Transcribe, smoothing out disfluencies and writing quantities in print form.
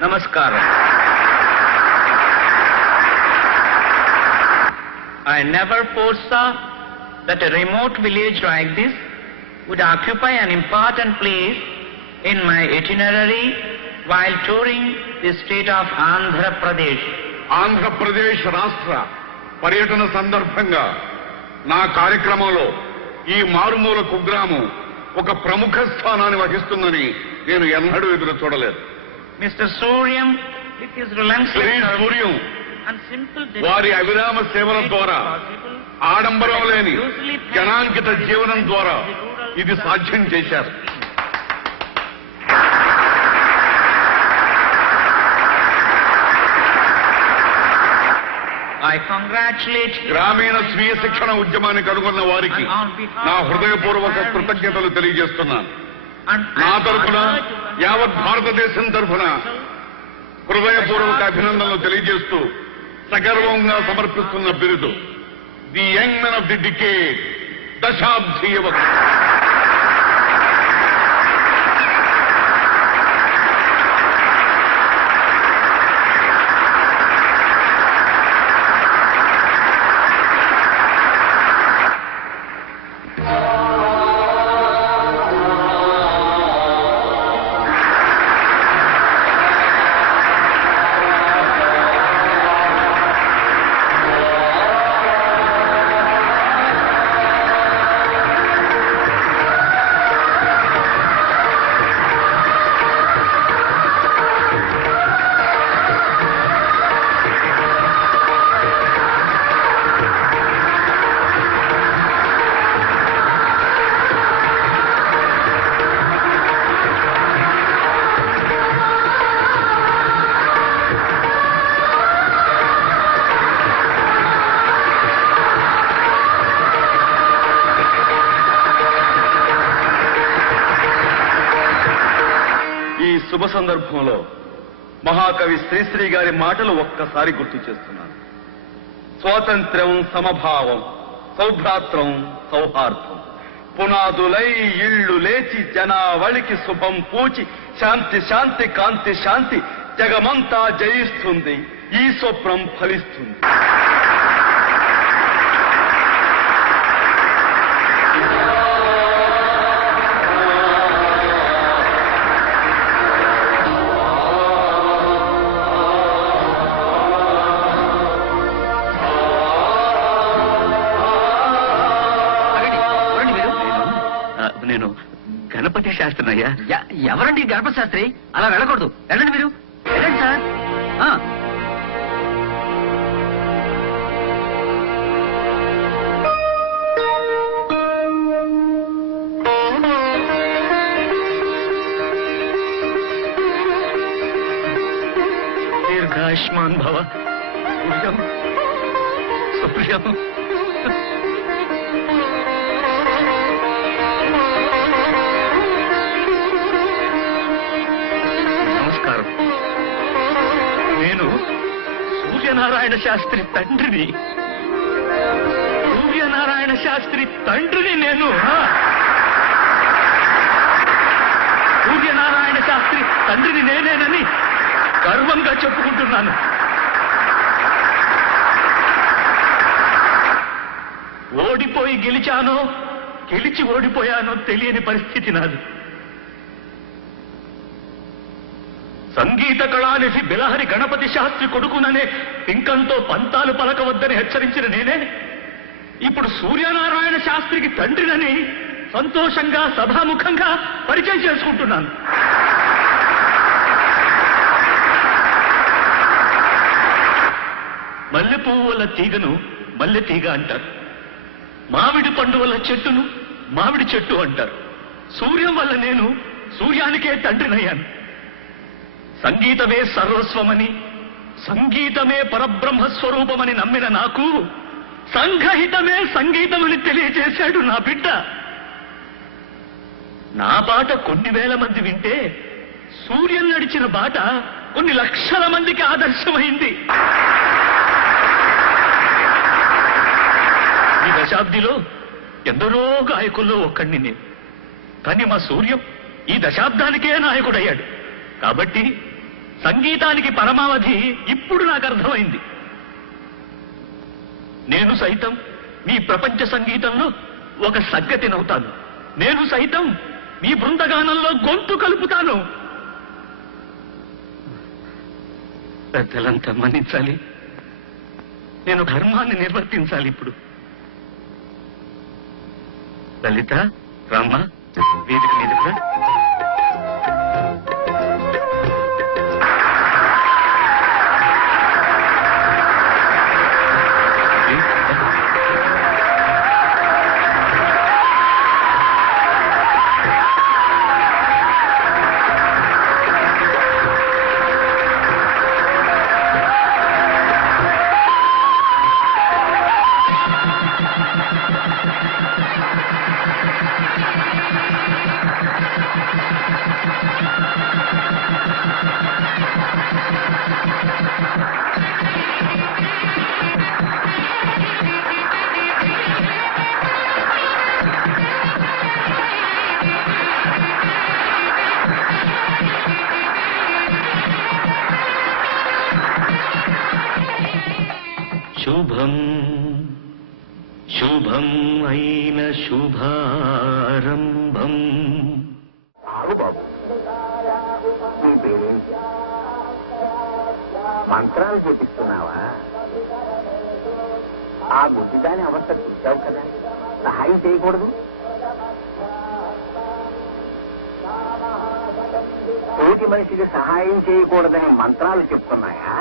Namaskaram. I never foresaw that a remote village like this would occupy an important place in my itinerary while touring the state of Andhra Pradesh. Andhra Pradesh రాష్ట్ర పర్యటన సందర్భంగా నా కార్యక్రమంలో ఈ మారుమూల కుగ్రామం ఒక ప్రముఖ స్థానాన్ని వహిస్తుందని నేను ఎన్నడూ ఎదురు చూడలేదు. Mr. Suryam, with his relentless Shri Suryam and simple వారి అవిరామ సేవల ద్వారా ఆడంబరం లేని జనాంకిత జీవనం ద్వారా ఇది సాధ్యం చేశారు. I congratulate గ్రామీణ స్వీయ శిక్షణ ఉద్యమాన్ని కనుగొన్న వారికి నా హృదయపూర్వక కృతజ్ఞతలు తెలియజేస్తున్నాను. నా తరఫున యావత్ భారతదేశం తరఫున హృదయపూర్వక అభినందనలు తెలియజేస్తూ సగర్వంగా సమర్పిస్తున్న బిరుదు the young men of the decade, దశాబ్ది యువత. శుభ సందర్భంలో మహాకవి శ్రీశ్రీ గారి మాటలు ఒక్కసారి గుర్తు చేస్తున్నాను. స్వాతంత్ర్యం, సమభావం, సౌభ్రాత్రం, సౌహార్దం పునాదులై ఇళ్ళు లేచి జనావళికి శుభం పూచి శాంతి శాంతి కాంతి శాంతి జగమంతా జయిస్తుంది, ఈ స్వప్నం ఫలిస్తుంది. నేను గణపతి శాస్త్రి అయ్యా. ఎవరండి గణపతి శాస్త్రి? అలా వెళ్ళకూడదు, వెళ్ళండి మీరు, వెళ్ళండి సార్. దీర్ఘాయుష్మాన్ భవ. సుప్రియం నమస్కారం. నేను సూర్యనారాయణ శాస్త్రి తండ్రిని. సూర్యనారాయణ శాస్త్రి తండ్రిని నేను. సూర్యనారాయణ శాస్త్రి తండ్రిని నేనేనని గర్వంగా చెప్పుకుంటున్నాను. ఓడిపోయి గెలిచానో, గెలిచి ఓడిపోయానో తెలియని పరిస్థితి నాది. సంగీత కళానిధి బిలహరి గణపతి శాస్త్రి కొడుకుననే పింకంతో పంతాలు పలకవద్దని హెచ్చరించిన నేనే ఇప్పుడు సూర్యనారాయణ శాస్త్రికి తండ్రినని సంతోషంగా సభాముఖంగా పరిచయం చేసుకుంటున్నాను. మల్లె పువ్వుల తీగను మల్లె తీగ అంటారు. మామిడి పండు వల్ల చెట్టును మామిడి చెట్టు అంటారు. సూర్యం వల్ల నేను సూర్యానికే తండ్రినయ్యాను. సంగీతమే సర్వస్వమని, సంగీతమే పరబ్రహ్మస్వరూపమని నమ్మిన నాకు సంఘహితమే సంగీతమని తెలియజేశాడు నా బిడ్డ. నా బాట కొన్ని వేల మంది వింటే సూర్యం నడిచిన బాట కొన్ని లక్షల మందికి ఆదర్శమైంది. ఈ దశాబ్దిలో ఎందరో గాయకుల్లో ఒక్కడిని నేను. కానీ మా సూర్యం ఈ దశాబ్దానికే నాయకుడయ్యాడు. కాబట్టి సంగీతానికి పరమావధి ఇప్పుడు నాకు అర్థమైంది. నేను సైతం మీ ప్రపంచ సంగీతంలో ఒక సగ్గతినవుతాను. నేను సైతం మీ బృందగానంలో గొంతు కలుపుతాను. పెద్దలంతా మన్నించాలి. నేను ధర్మాన్ని నిర్వర్తించాలి. ఇప్పుడు లలిత, రామ్మ, వేదిక మీదకి రా. శుభం శుభం అయిన శుభారంభం. బాబు, నీ పేరేంటి? మంత్రాలు చేపిస్తున్నావా? ఆ గుడ్డిదాని అవస్థ చూశావు కదా, సహాయం చేయకూడదు. తోటి మనిషికి సహాయం చేయకూడదని మంత్రాలు చెప్తున్నాయా?